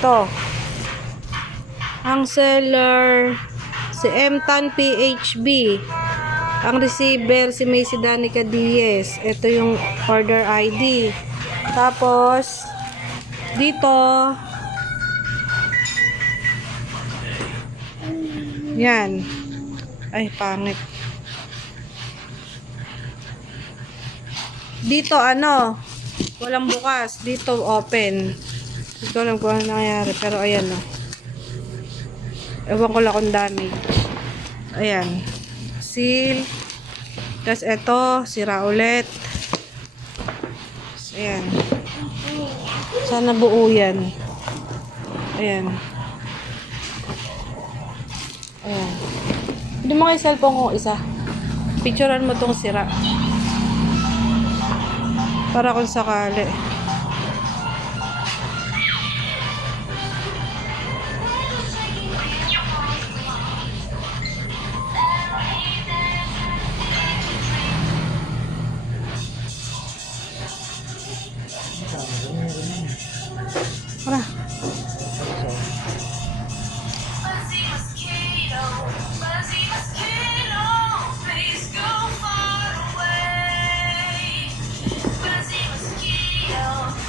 Ito. Ang seller, si M-Tan PHB. Ang receiver, si Macy Danica Diaz. Ito yung order ID. Tapos, dito, yan. Ay, pangit. Dito, walang bukas. Dito, open. Hindi ko alam kung ano nangyari. Pero, ayan, no. Ewan ko lang kung damage. Ayan. Seal. Tapos, ito, sira ulit. So, ayan. Sana buo yan. Ayan. Ayan. Hindi mo kayo cellphone ko isa. Picturean mo tong sira. Para kung sakali. Para.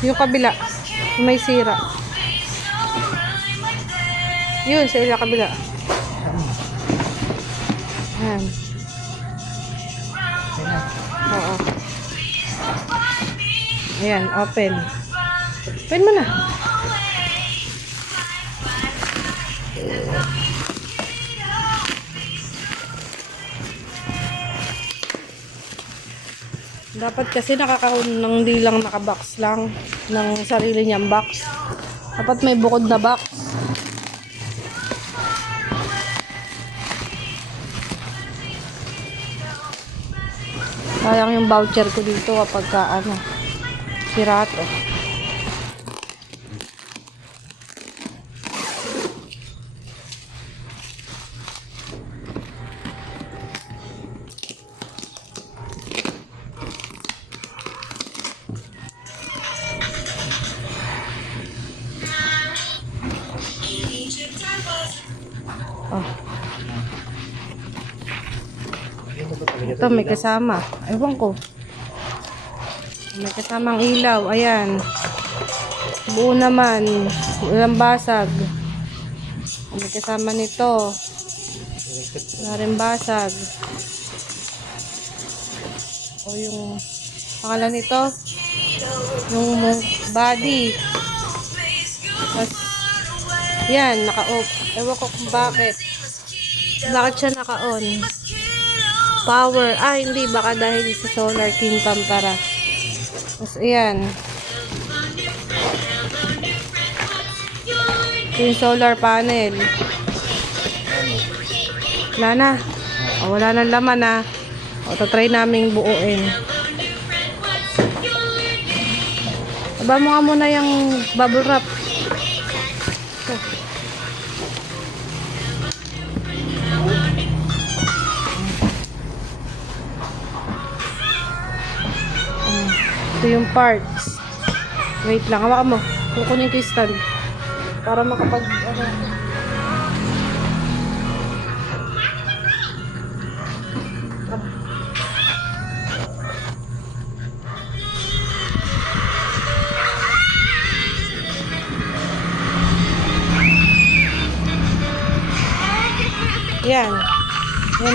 Yung kabila, may sira. Yun, sa ila kabila. Ayan. Oo. Ayan, open. Open mo na. Dapat kasi nakakaroon ng hindi lang nakabox lang ng sarili niyang box. Dapat may bukod na box. Sayang yung voucher ko dito kapag sira to. Oh. Ito may kasama. Ewan ko. May kasamang ilaw. Ayan. Buo naman. Walang basag. May kasama nito. Wala rin basag. O yung pangalan nito. Yung body. Tapos, yan, naka-off. Ewan ko kung bakit. Bakit siya naka-on? Power. Hindi. Baka dahil sa Solar King Pampara. Tapos, ayan. Ito yung solar panel. Wala na. Wala nang laman na. Try namin buuin. Aba mo nga muna yung bubble wrap. Ito yung parts. Wait lang, hawakan mo. Kukunin ko yung stand. Para makapag Yan. Yan,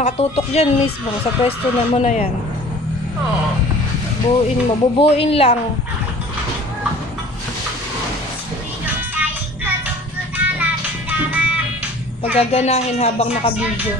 nakatutok dyan mismo. Sa pwesto na mo na yan. Buuin mo. Bubuin lang. Pagaganahin habang naka-video.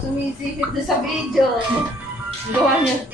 Sumisipit na sa video. Gawa niya.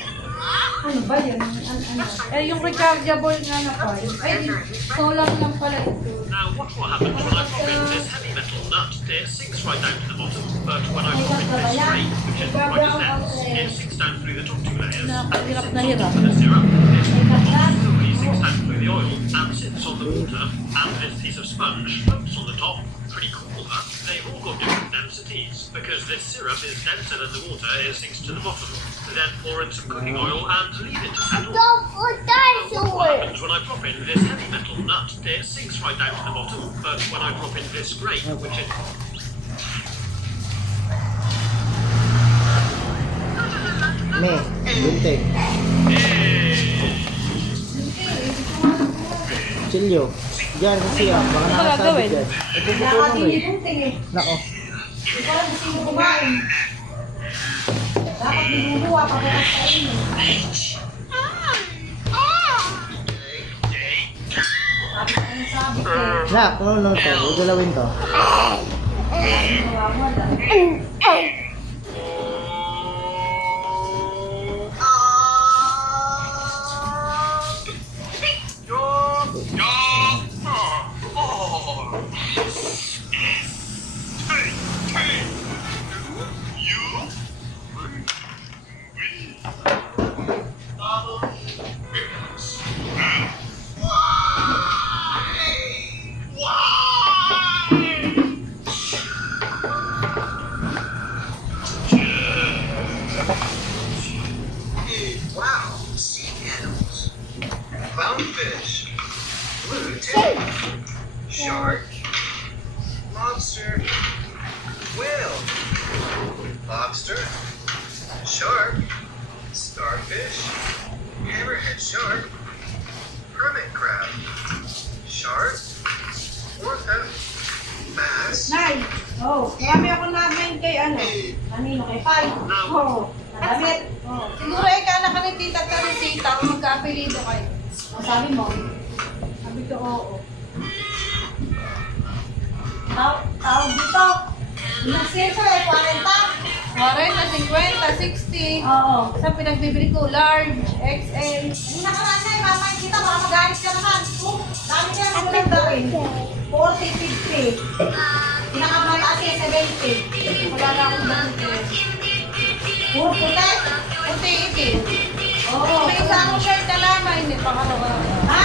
Ano ba yan? Ano? Eh, yung rechargeable nga na pa. Ay, solar lang pala ito. Now, watch what happens when I pop in this heavy metal nut. It sinks right down to the bottom, but when I pop in this straight, which isn't quite as dense, it sinks down through the top two layers. Hirap na hirap. For the syrup, it slowly sinks down through the oil and sits on the water, and this piece of sponge floats on the top. Pretty cool, huh? They've all got different densities, because this syrup is denser than the water, it sinks to the bottom. Then pour in some cooking oil and leave it to settle. What happens when I drop in this heavy metal nut? It sinks right down to the bottom, but when I drop in this grate, which is... Bunting. Chilyo. Diyan sa siya. Baka Ano nakasabi gagawin? dyan. Ito po mo Nakakabili rin. kong tingin. Nako. Hindi ko alam sino kumain. Dapat binubuha pagkakas sa inyo. Sabi ko, Nak, ano to? Ugalawin to. Wow, sea animals. Clownfish, blue tip, shark, lobster, whale, lobster, shark, starfish, hammerhead shark, hermit crab, shark, orca, bass, Nay, marami ako na-main kay ano? Kanino? Kay Pai? Nadamit. Siguro ikala ka ni Tita Teresita kung magka-apelido kayo. Ang sabi mo? Sabi ko, oo. Tawag dito. Ilang sirso eh, 40? 40, 50, 60. Oo. Sa pinagbibili ko, large, XL. Hindi na ka na, mamayin kita, baka magalit ka naman. Dami ka naman ulit gawin. 40, 50. Pinakamataas eh, 70. Wala na akong ganito. Puro puti. Puti, itin. Oo. May isa akong shirt na naman, hindi pang-araw-araw. Ha?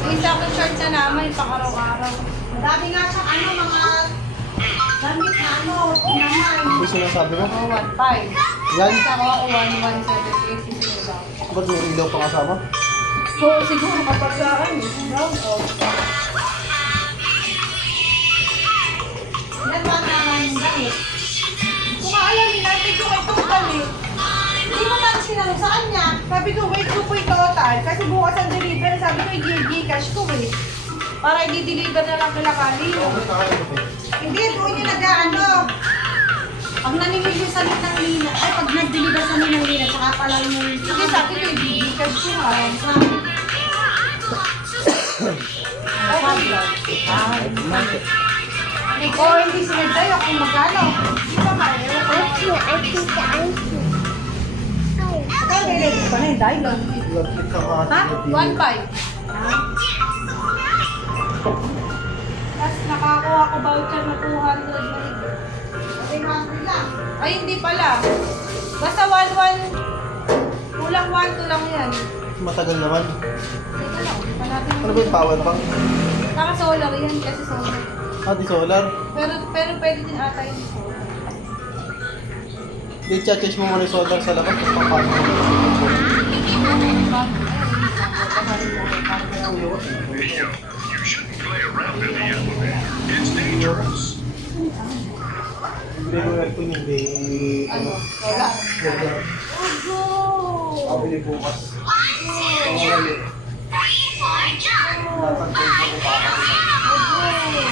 May isa akong shirt na naman, pang-araw-araw. Madami nga siya, ano, mga damit na ano, naman. Ano sinasabi mo? Oh, 1.5. Yan? Isa ko ako, 1.178. Siguro. Ba't may ilaw pa kasama? Oo, siguro kapag sa akin, brown out. Ilan ba naman yung damit? Kung aalamin natin kung itong damit, Hindi mo lang sinanong sa kanya. sabi ko, wait ko po yung total. Kasi bukas ang deliver, sabi ko, i-Gcash ko eh. Para i-deliver na lang kila Kalino. Hindi, doon yung nag-ano. Pag nanimili sa ng lina, ay pag nag-deliver sa ng lina, saka pala yung... Sige, sabi ko, i-Gcash ko nga. Sabi lang. O, hindi sinad tayo kung magkano. Hindi pa kaya. Ikaw, nilagay pa na yung dialogue. Lapit ka ka. Ha? 1.5. Tapos nakakuha ko voucher na 200 na rin. Sabi nga lang. Ay, hindi pala. Basta 1.1. Kulang 1.2 lang yan. Matagal naman. Teka lang, hanapin Ano ba yung power bank? Naka-solar yan kasi solar. Ah, di solar. Pero pwede din ata yung solar. I-charge mo muna yung solar sa labas. Tapos papasok mo. Hey, yo, you shouldn't play around in the elevator. It's dangerous. Hindi mo aircon hindi. Ano? Wala. Pabili bukas. Pangawali. Natagpay ko kung bakit.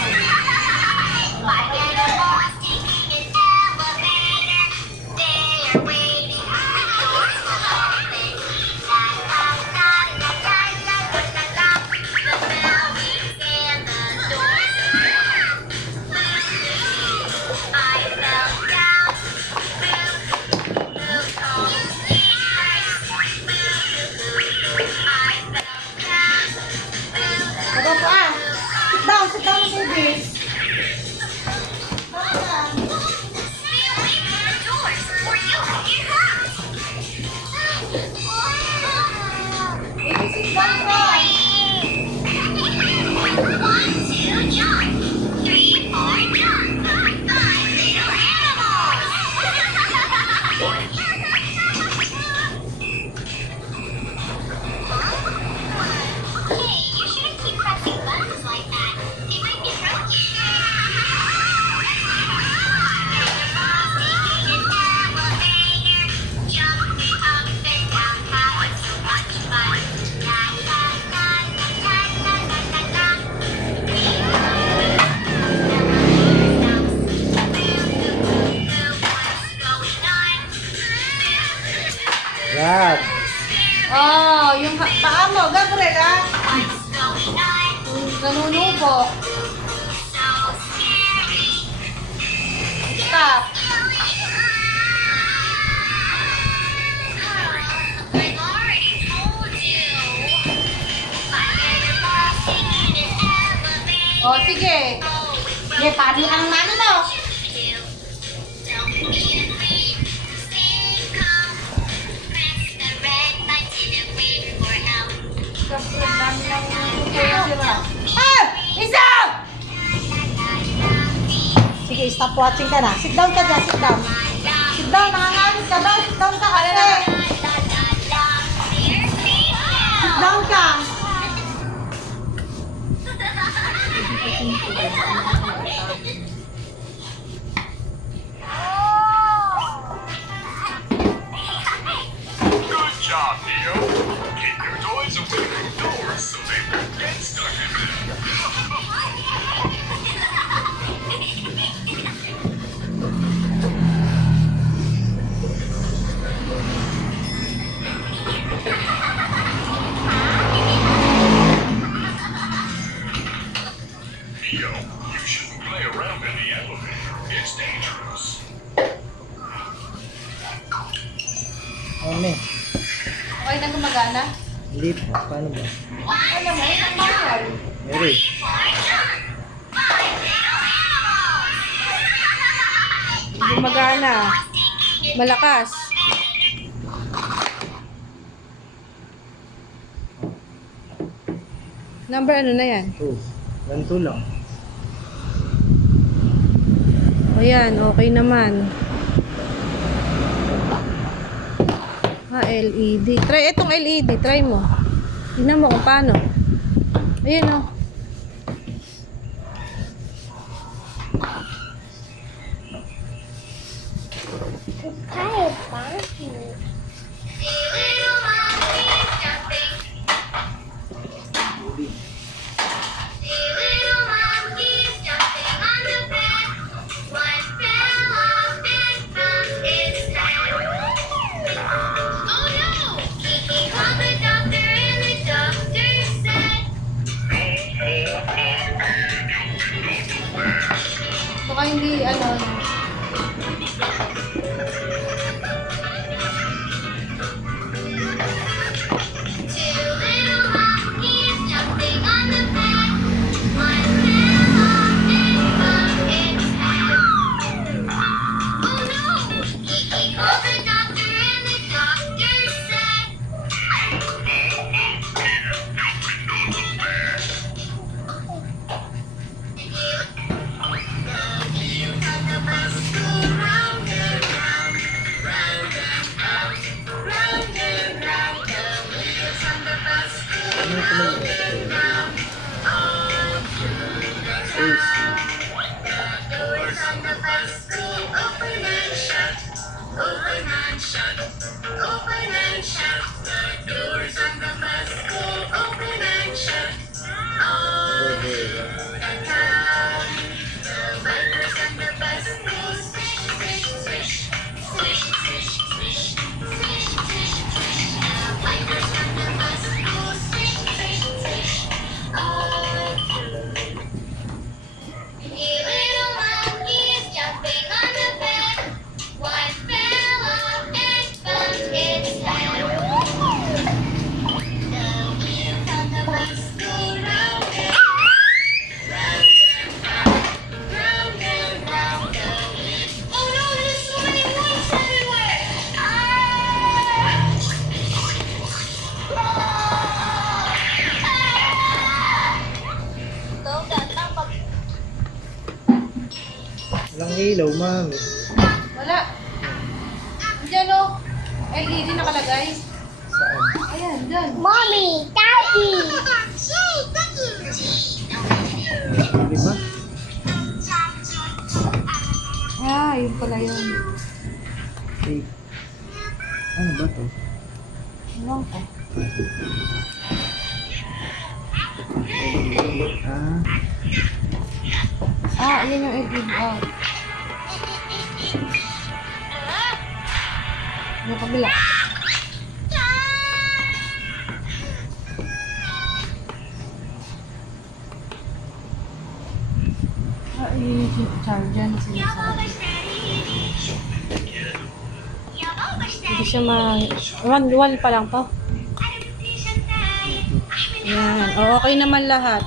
Ano pa? Sit down, baby. Baby, sit down ka. Yan. Oh, yung paa mo, Gabriel, ah. Nanunubo. Stop. Oh, sige. Sige, paano ka ng mano mo? Ah! Isa! Sige, stop watching ka na. Sit down ka dyan, sit down. Sit down, nangangalit ka daw. Sit down ka kasi. Sit down ka. Good job, Neo. Keep your toys away from doors so they won't get stuck in there. Neo, you shouldn't play around in the elevator. It's dangerous. Ano? Okay na gumagana? Hindi po. Paano ba? Ano mo, ang mahal. Mary. Gumagana. Malakas. Number ano na yan? 2. Ganito lang. O yan, okay naman. LED. Try itong LED. Try mo. Tingnan mo kung paano. Ayun o. Baka hindi ano. Walang ilaw, mami. Wala. Diyan o. LED nakalagay. Saan? Ayan, dyan. Mommy, Daddy. Di ba? Ah, yun pala yun. Eh, ano ba to? Ewan ko. Ah, Ah, ayan yung LED. Ah. Yung kabila. Ah, yun yung charger na sinasabi. Hindi siya one pa lang to. Yan. O, okay naman lahat.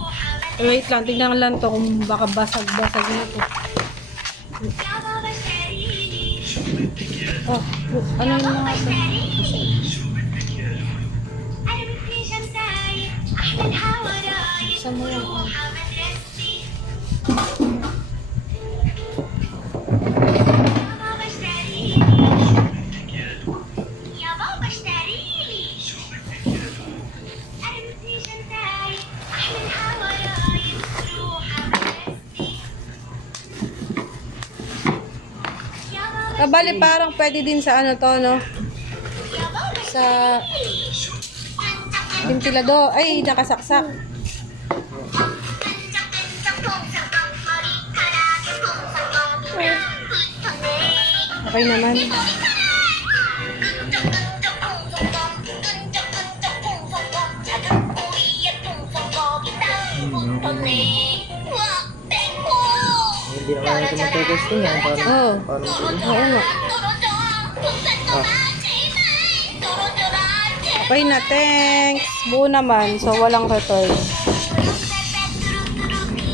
Wait lang, tignan lang to kung baka basag-basag na to. Oh, ano yung mga to? Saan mo yan? Oh. Ah, bali parang pwede din sa ano to, no? Sa ventilador. Ay, nakasaksak. Okay naman. hindi naman natin magte-testing yan. Paano? Oo. Paano ito? Oo nga. Okay na, thanks. Buo naman, so walang return.